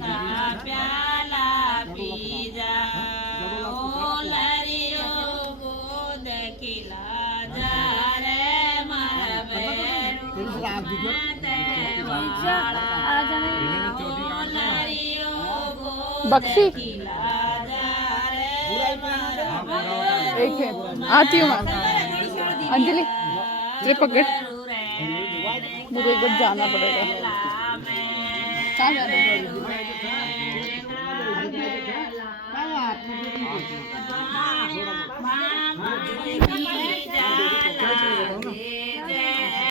का प्याला पी जा ओ लरियो गोद खिला जा रे मारा बेरू माते वाला ओ लरियो गोद खिला जा रे मारा एक है आती हूँ मैं अंजलि ये पकड़ मुझे एक बार जाना पड़ेगा कहाँ जाना